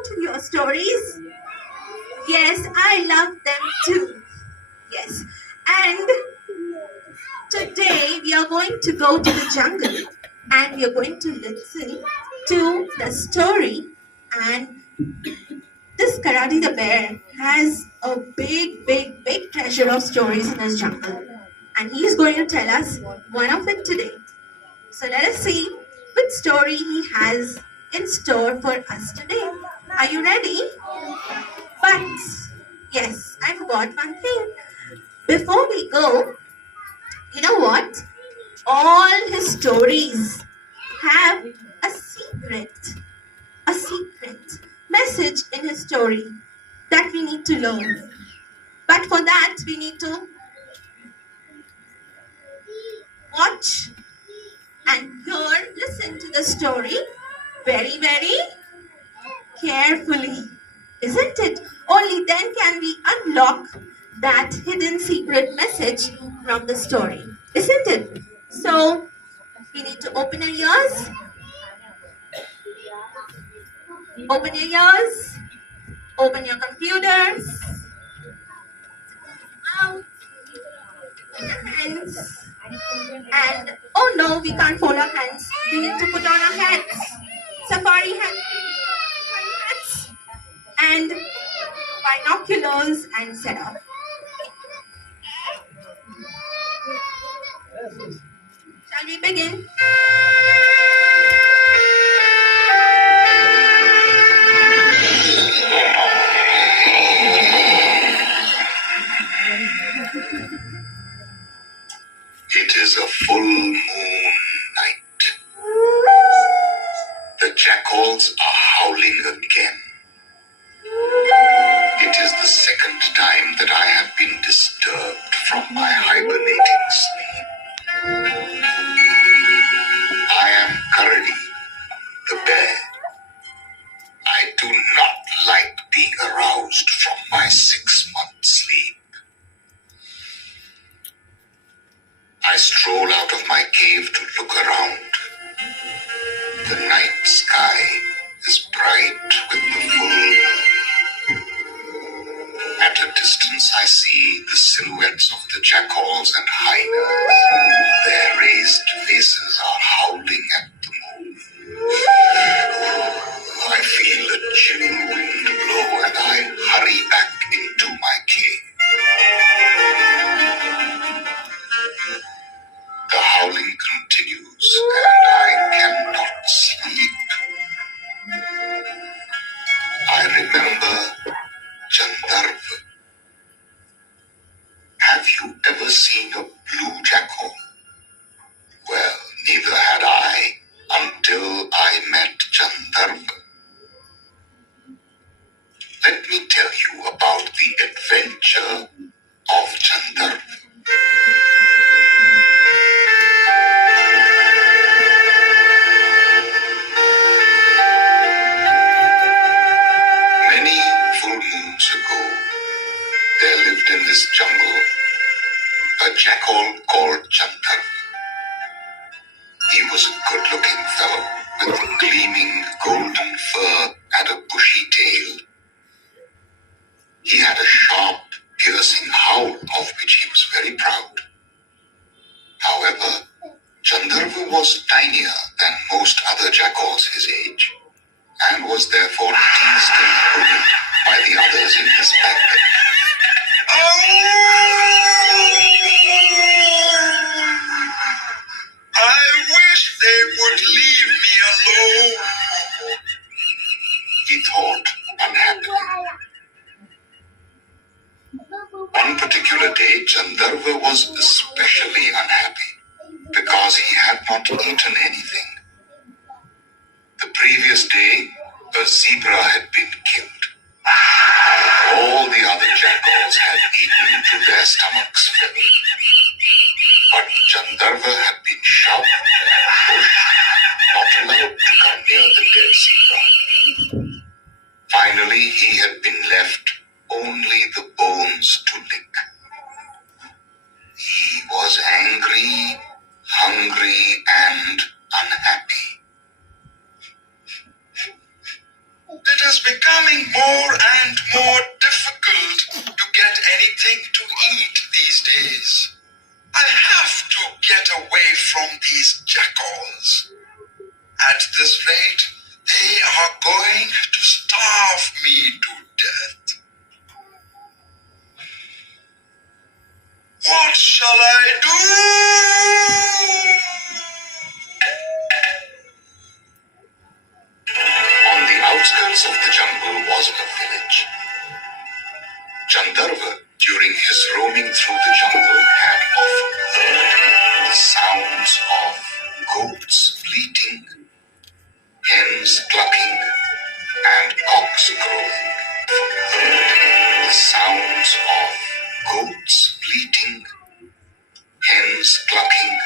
about your stories? Yes, I love them too. Yes. And today we are going to go to the jungle and we are going to listen to the story. And this Karate the bear has a big treasure of stories in his jungle. And he is going to tell us one of it today. So let us see which story he has in store for us today. Are you ready? But yes, I forgot one thing. Before we go, you know what? All his stories have a secret message in his story that we need to learn. But for that, we need to watch and listen to the story very carefully. Isn't it? Only then can we unlock that hidden secret message from the story. Isn't it? So, we need to open our ears. Open your ears. Open your computers. Out. Your hands. And, oh no, we can't fold our hands. We need to put on our hats. Safari hats. And binoculars and set up. Shall we begin? It is a full moon night. The jackals are howling again. It is the second time that I have been disturbed from my hibernating sleep. I am Karadi, the bear. I do not like being aroused from my 6-month sleep. I stroll out of my cave to look around. The night sky is bright with the full moon. At a distance I see the silhouettes of the jackals and hyenas. Their raised faces are howling at the moon. I feel a chill wind blow and I hurry back into my cave. The howling continues and I cannot sleep. I remember Gandharva. Have you ever seen a blue jackal? Well, neither had I until I met Gandharva. Let me tell you about the adventure of Gandharva. Many full moons ago, there lived in this jungle a jackal called Gandharva. He was a good-looking fellow with gleaming golden fur and a bushy tail. He had a sharp, piercing howl of which he was very proud. However, Gandharva was tinier than most other jackals his age, and was therefore teased and bullied by the others in his pack. I wish they would leave me alone, he thought unhappily. One particular day, Gandharva was especially unhappy because he had not eaten anything. The previous day, a zebra had been killed. All the other jackals had eaten to their stomachs' fill. But Gandharva had been shoved and pushed, not allowed to come near the dead zebra. Finally, he had been left only the bones to lick. He was angry, hungry, and unhappy. It is becoming more and more difficult to get anything to eat these days. I have to get away from these jackals. At this rate, they are going to starve me to death. What shall I do? On the outskirts of the jungle was a village. Gandharva, during his roaming through the jungle, had often heard the sounds of goats bleating, hens clucking, and cocks crowing. Heard the sounds of goats bleating, hens clucking,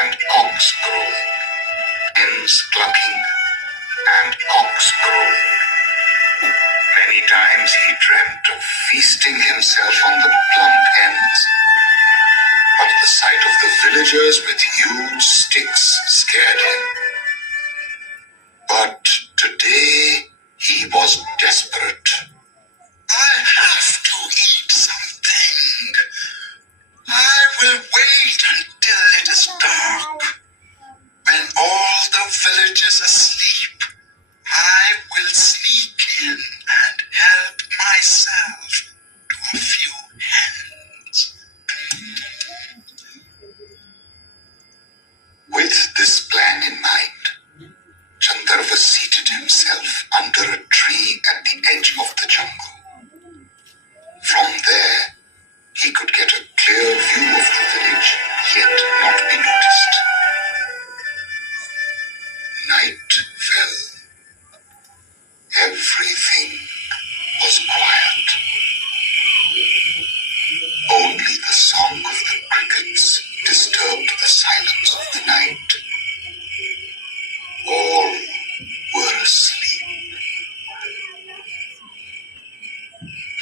and cocks crowing. Hens clucking and cocks crowing. Many times he dreamt of feasting himself on the plump hens, but the sight of the villagers with huge sticks scared him. But today he was desperate. I have to eat something. I will wait until it is dark. When all the village is asleep, I will sneak in and help myself to a few hens. With this plan in mind, Gandharva seated himself under a tree at the edge of the jungle. From there, he could get a clear view of the village, yet not be noticed. Night fell. Everything was quiet. Only the song of the crickets disturbed the silence of the night. All were asleep.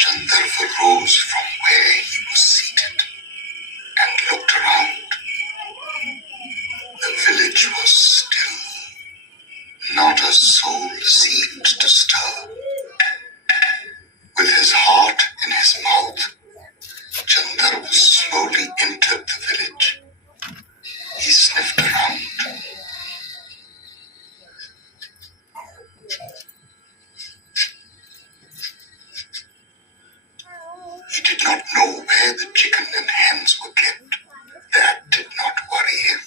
Gandharva rose from where he was seated and looked around. The village was still. Not a soul seemed to stir. With his heart in his mouth, Gandharva slowly entered the village. He sniffed around. He did not know where the chicken and hens were kept. That did not worry him.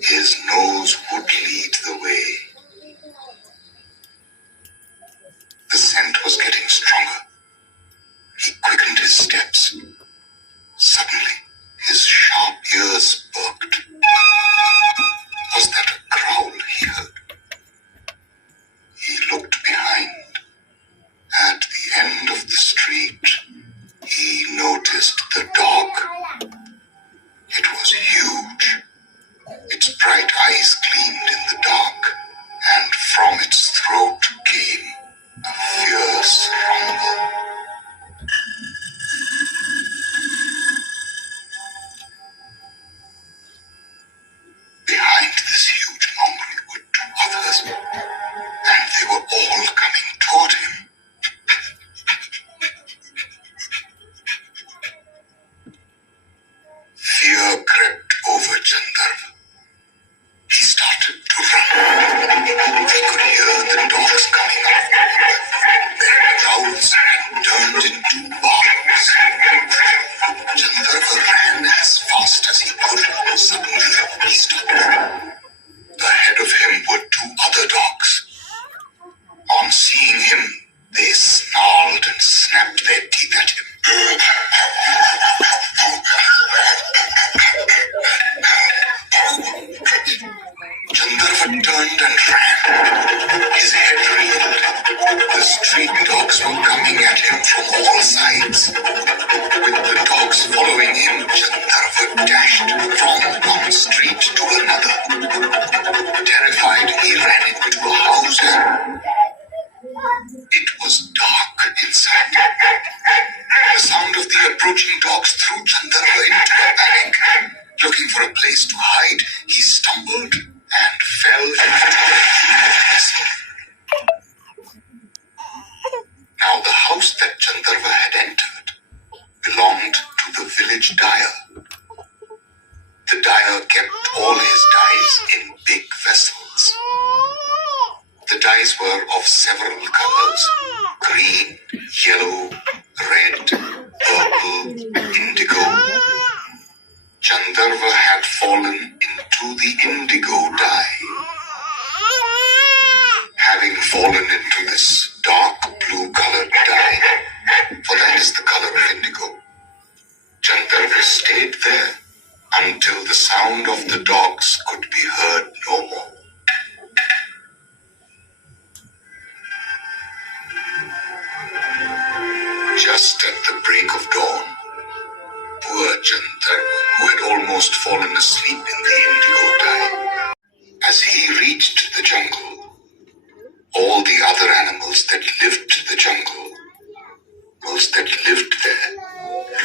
His nose would lead the way. The scent was getting stronger. He quickened his steps. Suddenly, his sharp ears perked. Was that a growl he heard? He looked behind. At the end of the street, he noticed the dog. It was huge. Its bright eyes gleamed in the dark, and from its throat came a fierce rumble. Behind this huge mongrel were two others, and they were all coming toward him. Fear crept over Gandharva. He started to run. He could hear the dogs coming up. Their growls turned into barks. Gandharva ran as fast as he could. Suddenly, he stopped. Ahead of him were two other dogs. On seeing him, they snarled and snapped their teeth at him. Gandharva turned and ran. His head reeled. The street dogs were coming at him from all sides. With the dogs following him, Gandharva dashed from one street to another. Terrified, he ran into a house. It was dark inside. The sound of the approaching dogs threw Gandharva into a panic. Looking for a place to hide, he stumbled and fell into a heap of vessel. Gandharva had entered belonged to the village dyer. The dyer kept all his dyes in big vessels. The dyes were of several colors: green, yellow, red, purple, indigo. Gandharva had fallen into the indigo dye. Having fallen into this dark blue colored dye, for that is the color of indigo, Gandharva stayed there until the sound of the dogs could be heard no more. Just at the break of dawn, poor Gandharva, who had almost fallen asleep in the indigo dye, as he reached the jungle, all the other animals that lived the jungle, those that lived there,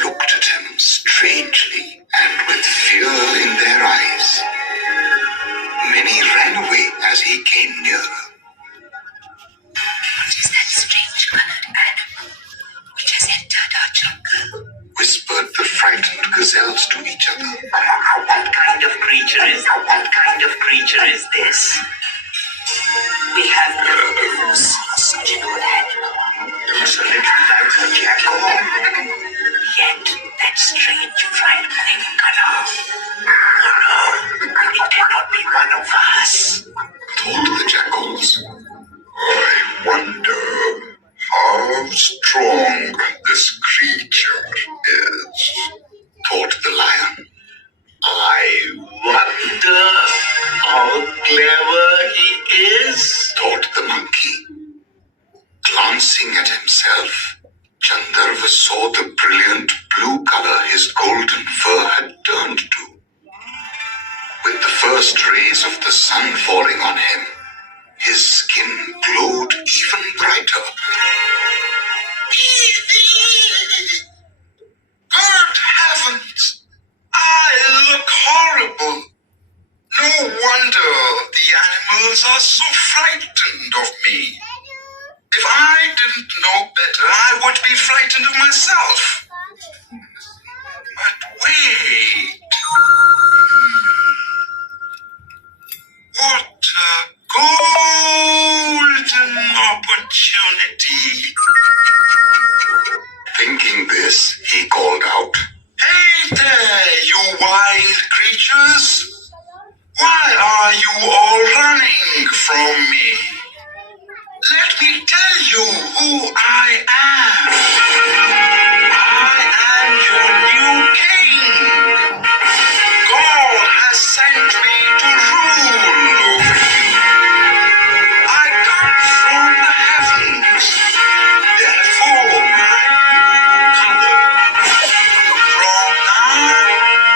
looked at him strangely and with fear in their eyes. Many ran away as he came nearer. What is that strange colored animal which has entered our jungle? Whispered the frightened gazelles to each other. What kind of creature is this? We have never before seen such an old animal. Looks a little like a jackal. Yet that strange frightening color. Oh no, it cannot be one of us. Thought the jackals. I wonder how strong this creature is, thought the lion. I wonder how clever he is, thought the monkey. Glancing at himself, Gandharva saw the brilliant blue color his golden fur had turned to. With the first rays of the sun falling on him, his skin glowed even brighter. Good heavens! I look horrible. No wonder the animals are so frightened of me. If I didn't know better, I would be frightened of myself. But wait. What a golden opportunity. Thinking this, he called out, Hey there, you wild creatures! Why are you all running from me? Let me tell you who I am. I am your new king. God has sent me to rule over you. I come from the heavens, therefore my color. From now,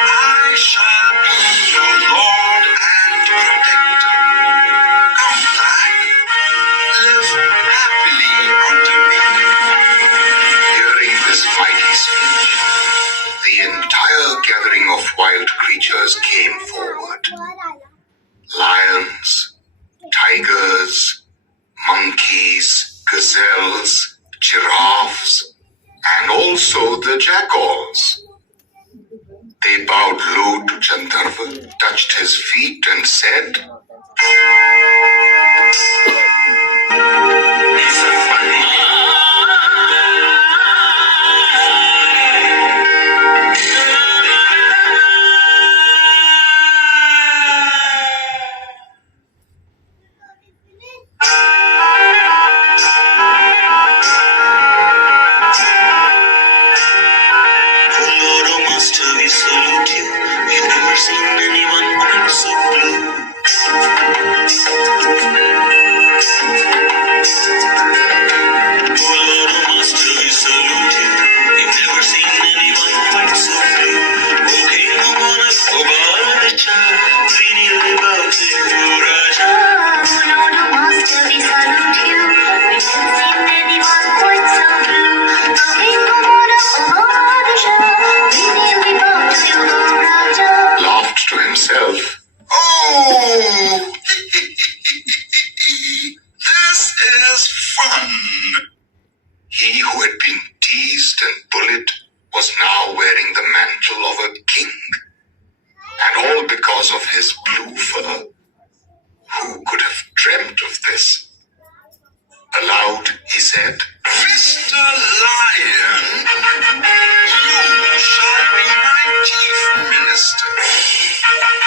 I shall be your Lord and protector. Come back, live happily under me. hearing this mighty speech, the entire gathering of wild creatures came forward. Lions, tigers, monkeys, gazelles, giraffes, and also the jackals. They bowed low to Gandharva, touched his feet, and said, It's a funny. Lord, master, we salute you. We've never seen anyone quite so blue. pullet was now wearing the mantle of a king. And all because of his blue fur. Who could have dreamt of this? Aloud, he said, Mr. Lion, you shall be my chief minister.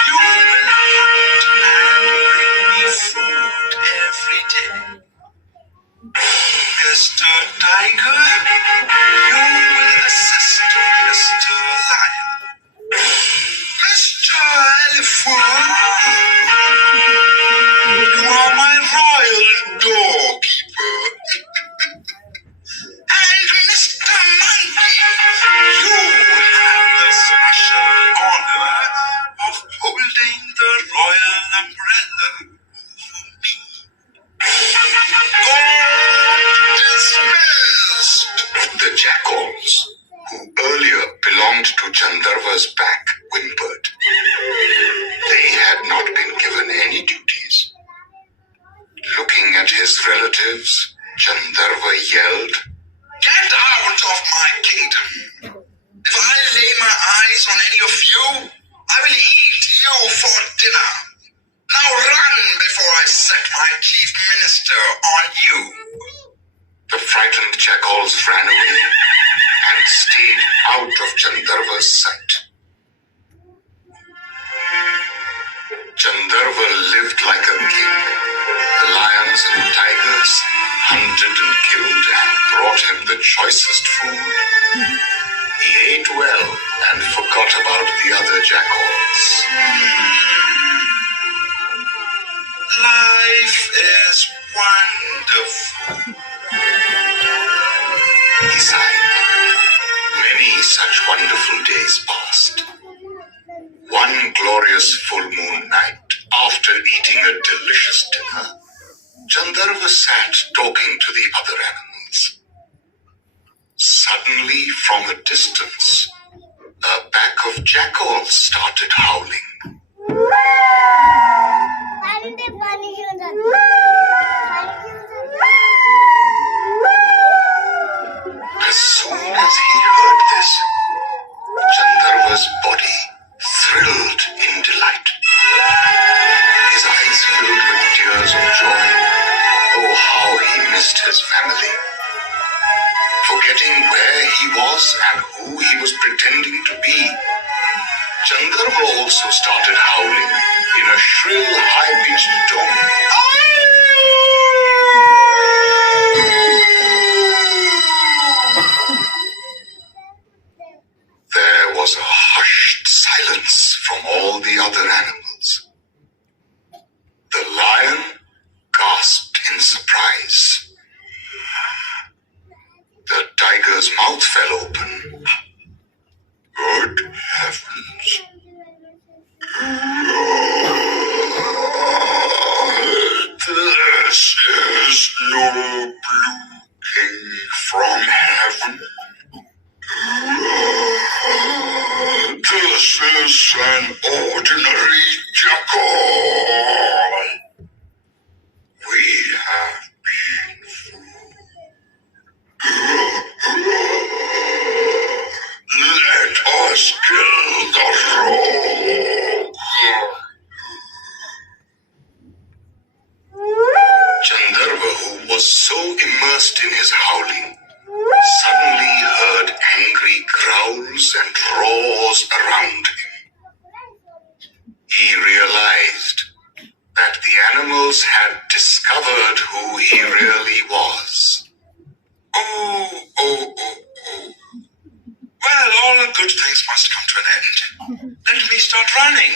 You will hunt and bring me food every day. Mr. Tiger, you will assist Mr. Lion. Mr. Elephant, you are my royal doorkeeper. And Mr. Monkey, you have the special honor of holding the royal umbrella for me. All dismissed. The jackals, who earlier belonged to Chandarva's pack, whimpered. They had not been given any duties. Looking at his relatives, Chandarva yelled, Get out of my kingdom. If I lay my eyes on any of you, I will eat you for dinner. Now run before I set my chief minister on you. The frightened jackals ran away and stayed out of Chandarva's sight. Chandarva lived like a king. The lions and tigers hunted and killed and brought him the choicest food. He ate well and forgot about the other jackals. Life is wonderful. He sighed. Many such wonderful days passed. One glorious full moon night, after eating a delicious dinner, Chandarva sat talking to the other animals. Suddenly, from a distance, a pack of jackals started howling. As soon as he heard this, Chandarva's body thrilled in delight. His eyes filled with tears of joy. Oh, how he missed his family. Forgetting where he was and who he was pretending to be, Chandarva also started howling in a shrill, high-pitched tone. There was a hushed silence from all the other animals. The lion gasped in surprise. The tiger's mouth fell open. Good heavens. This is no blue king from heaven. This is an ordinary jackal. We have been fooled. Let us kill the rogue. Chandarva, who was so immersed in his howling, suddenly heard angry growls and roars around him. He realized that the animals had discovered who he really was. Oh. Well, all good things must come to an end. Let me start running.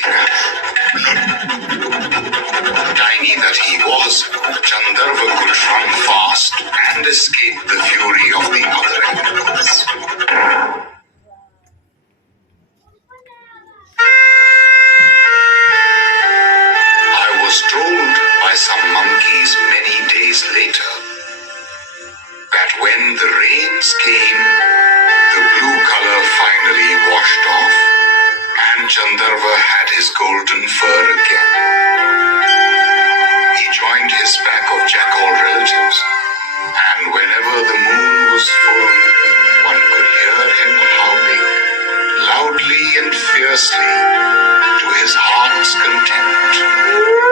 Tiny that he was, Chandarva could run fast and escape the fury of the other animals. I was told by some monkeys many days later that when the rains came, the blue color finally washed off, and Chandarva had his golden fur again. He joined his pack of jackal relatives, and whenever the moon was full, one could hear loudly and fiercely to his heart's content.